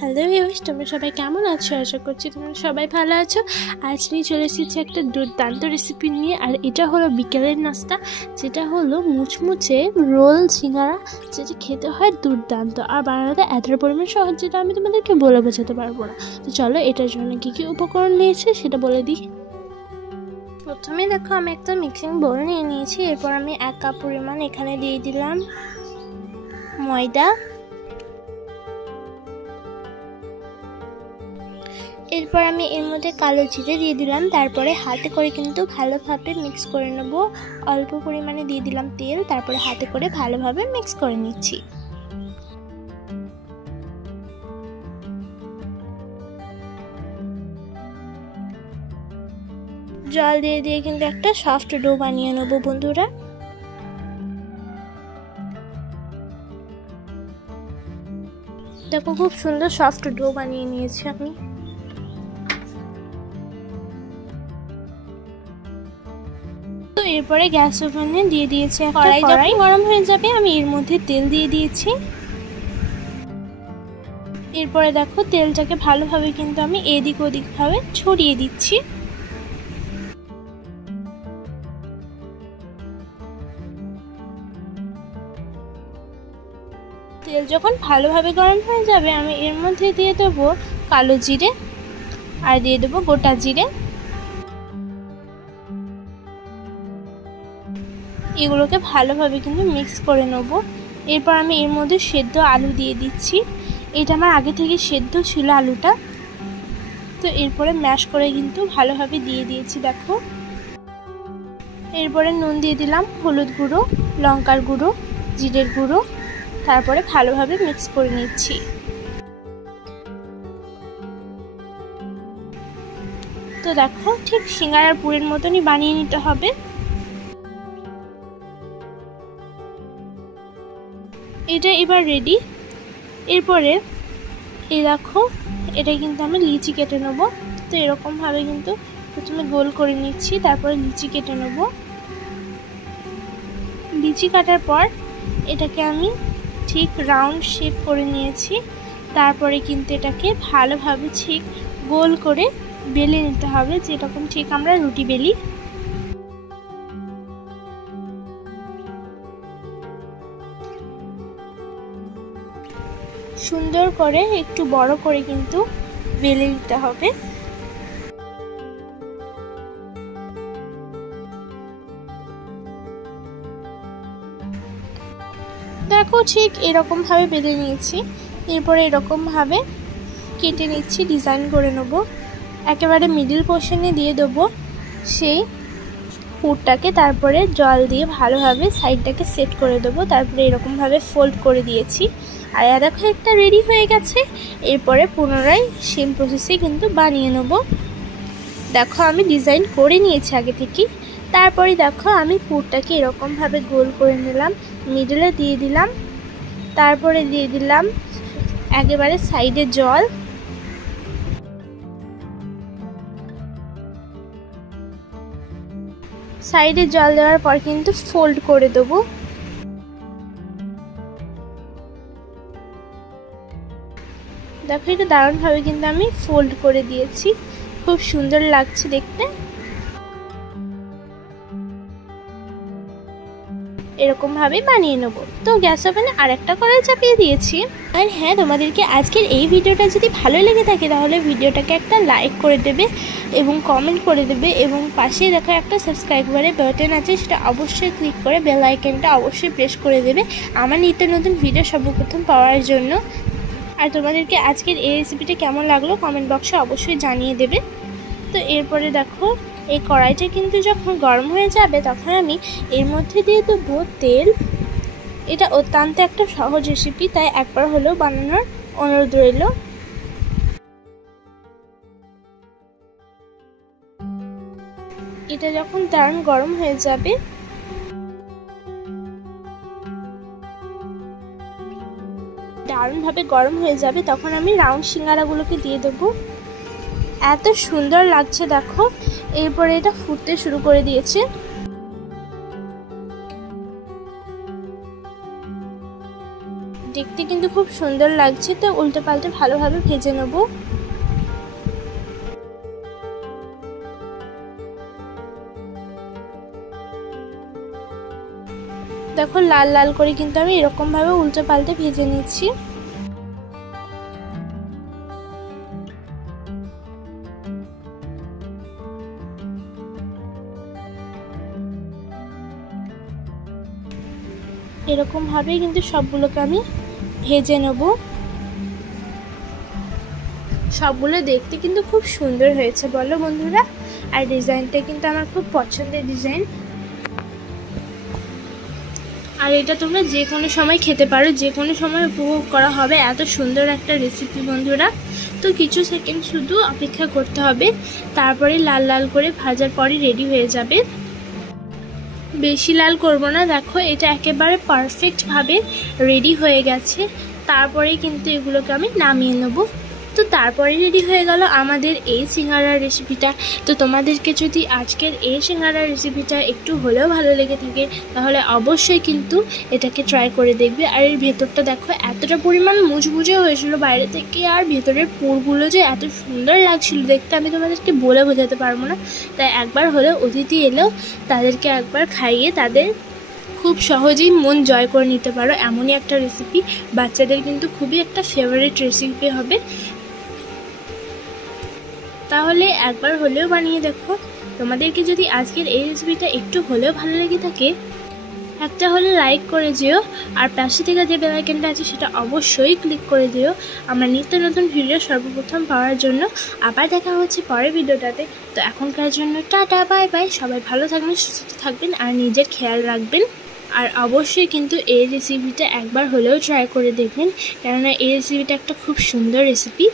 Hello viewers, তোমরা সবাই কেমন আছো? আশা করছি তোমরা সবাই ভালো আছো। আজ নিয়ে চলে এসেছি একটা দুর্দান্ত রেসিপি নিয়ে, আর এটা হলো বিকেলের নাস্তা, যেটা হলো মুচমুচে রোল সিঙ্গারা, যেটা খেতে হয় দুর্দান্ত আর বানাতে এতটা পরিমাণ সহজ যেটা আমি তোমাদেরকে বলে বোঝাতে পারবো না। তো চলো এটার জন্য কী কী উপকরণ নিয়েছে সেটা বলে দিই। প্রথমে দেখো আমি একটা মিক্সিং বোল নিয়ে নিয়েছি। এরপর আমি 1 কাপ পরিমাণ এখানে দিয়ে দিলাম ময়দা। এরপর আমি এর মধ্যে কালো জিরে দিয়ে দিলাম। তারপরে হাতে করে কিন্তু ভালোভাবে মিক্স করে নেব। অল্প পরিমাণে দিয়ে দিলাম তেল, তারপরে হাতে করে ভালোভাবে মিক্স করে নিচ্ছি। জল দিয়ে দিয়ে কিন্তু একটা সফট ডো বানিয়ে নেব বন্ধুরা। দেখো খুব সুন্দর সফট ডো বানিয়ে নিয়েছি আমি। তো এরপরে গ্যাস ওভেনে দিয়ে দিয়েছি কড়াই গরম হয়ে যাবে, আমি এর মধ্যে তেল দিয়ে দিয়েছি। এরপরে দেখো তেলটাকে ভালোভাবে কিন্তু আমি এদিক ওদিক ভাবে ছড়িয়ে দিচ্ছি। তেল যখন ভালোভাবে গরম হয়ে যাবে, আমি এর মধ্যে দিয়ে দেবো কালো জিরে আর দিয়ে দেবো গোটা জিরে। এগুলোকে ভালোভাবে কিন্তু মিক্স করে নেব। এরপর আমি এর মধ্যে সেদ্ধ আলু দিয়ে দিচ্ছি। এটা আমার আগে থেকে সেদ্ধ ছিল আলুটা। তো এরপরে ম্যাশ করে কিন্তু ভালোভাবে দিয়ে দিয়েছি দেখো। এরপরে নুন দিয়ে দিলাম, হলুদ গুঁড়ো, লঙ্কার গুঁড়ো, জিরের গুঁড়ো, তারপরে ভালোভাবে মিক্স করে নিচ্ছি। তো দেখো ঠিক সিঙ্গারার পুরের মতনই বানিয়ে নিতে হবে। এটা এবার রেডি। এরপরে এই দেখো এটা কিন্তু আমি লিচি কেটে নেব। তো এরকমভাবে কিন্তু প্রথমে গোল করে নিচ্ছি, তারপরে লিচি কেটে নেব। লিচি কাটার পর এটাকে আমি ঠিক রাউন্ড শেপ করে নিয়েছি। তারপরে কিন্তু এটাকে ভালোভাবে ঠিক গোল করে বেলে নিতে হবে, যেরকম ঠিক আমরা রুটি বেলি। সুন্দর করে একটু বড় করে কিন্তু বেলে নিতে হবে। দেখো ঠিক এরকম ভাবে বেলে নিয়েছি। এরপরে এরকম ভাবে কেটে নিচ্ছি, ডিজাইন করে নেব। একেবারে মিডিল পোর্শনে দিয়ে দেবো সেই পুরটাকে, তারপরে জল দিয়ে ভালোভাবে সাইডটাকে সেট করে দেবো। তারপরে এরকমভাবে ফোল্ড করে দিয়েছি। আর দেখো একটা রেডি হয়ে গেছে। এরপরে পুনরায় সেম প্রসেসে কিন্তু বানিয়ে নেব। দেখো আমি ডিজাইন করে নিয়েছি আগে থেকে। তারপরে দেখো আমি পুরটাকে এরকমভাবে গোল করে নিলাম, মিডলে দিয়ে দিলাম, তারপরে দিয়ে দিলাম একেবারে সাইডে জল। সাইডে জল দেওয়ার পর কিন্তু ফোল্ড করে দেবো। দেখো এটা দারুণভাবে কিন্তু আমি ফোল্ড করে দিয়েছি, খুব সুন্দর লাগছে দেখতে। এরকম ভাবে বানিয়ে নেব। তো গ্যাস ওভেনে আরেকটা কড়াই চাপিয়ে দিয়েছি। আর হ্যাঁ, তোমাদেরকে আজকের এই ভিডিওটা যদি ভালো লেগে থাকে তাহলে ভিডিওটাকে একটা লাইক করে দেবে এবং কমেন্ট করে দেবে, এবং পাশে দেখো একটা সাবস্ক্রাইবারের বাটন আছে, সেটা অবশ্যই ক্লিক করে বেল আইকনটা অবশ্যই প্রেস করে দেবে আমার নিত্য নতুন ভিডিও সর্বপ্রথম পাওয়ার জন্য। আর তোমাদেরকে আজকের এই রেসিপিটা কেমন লাগলো কমেন্ট বক্সে অবশ্যই জানিয়ে দেবে। তো এরপরে দেখো এই কড়াইটা কিন্তু যখন গরম হয়ে যাবে, তখন আমি এর মধ্যে দিয়ে দেবো তেল। এটা অত্যন্ত একটা সহজ রেসিপি, তাই একবার হলেও বানানোর অনুরোধ রইল। এটা যখন দারুণ গরম হয়ে যাবে, দারুণভাবে গরম হয়ে যাবে, তখন আমি রাউন্ড সিঙ্গারাগুলোকে দিয়ে দেবো। এত সুন্দর লাগছে দেখো। এরপরে এটা ফুটতে শুরু করে দিয়েছে। দেখতে কিন্তু খুব সুন্দর লাগছে। তো উল্টে পাল্টে ভালোভাবে ভেজে নেব। দেখো লাল লাল করে কিন্তু আমি এরকম ভাবে উল্টে পাল্টে ভেজে নিচ্ছি। এরকম ভাবে কিন্তু সবগুলোকে আমি ভেজে নেব। সবগুলো দেখতে কিন্তু খুব সুন্দর হয়েছে বলো বন্ধুরা। আর ডিজাইনটা কিন্তু আমার খুব পছন্দের ডিজাইন। আর এটা তোমরা যে কোনো সময় খেতে পারো, যে কোনো সময় উপভোগ করা হবে। এত সুন্দর একটা রেসিপি বন্ধুরা। তো কিছু সেকেন্ড শুধু অপেক্ষা করতে হবে, তারপরে লাল লাল করে ভাজার পরই রেডি হয়ে যাবে। বেশি লাল করব না। দেখো এটা একেবারে পারফেক্টভাবে রেডি হয়ে গেছে। তারপরে কিন্তু এগুলোকে আমি নামিয়ে নেব। তো তারপরে রেডি হয়ে গেল আমাদের এই সিঙ্গারার রেসিপিটা। তো তোমাদেরকে যদি আজকের এই সিঙ্গারার রেসিপিটা একটু হলেও ভালো লেগে থাকে তাহলে অবশ্যই কিন্তু এটাকে ট্রাই করে দেখবে। আর এর ভেতরটা দেখো এতটা পরিমাণ মুচমুচে হয়েছিল বাইরে থেকে, আর ভেতরের পুরগুলো যে এত সুন্দর লাগছিল দেখতে, আমি তোমাদেরকে বলে বোঝাতে পারবো না। তাই একবার হলেও অতিথি এলেও তাদেরকে একবার খাইয়ে তাদের খুব সহজেই মন জয় করে নিতে পারো। এমনই একটা রেসিপি, বাচ্চাদের কিন্তু খুবই একটা ফেভারিট রেসিপি হবে। তাহলে একবার হলেও বানিয়ে দেখো। তোমাদেরকে যদি আজকের এই রেসিপিটা একটু হলেও ভালো লেগে থাকে একটা হলে লাইক করে যেও, আর পাশে থেকে যে বেল আইকনটা আছে সেটা অবশ্যই ক্লিক করে দিও আমার নিত্য নতুন ভিডিও সর্বপ্রথম পাওয়ার জন্য। আবার দেখা হচ্ছে পরের ভিডিওটাতে। তো এখনকার জন্য টাটা, বাই বাই। সবাই ভালো থাকবেন, সুস্থ থাকবেন আর নিজের খেয়াল রাখবেন। আর অবশ্যই কিন্তু এই রেসিপিটা একবার হলেও ট্রাই করে দেখবেন, কেননা এই রেসিপিটা একটা খুব সুন্দর রেসিপি।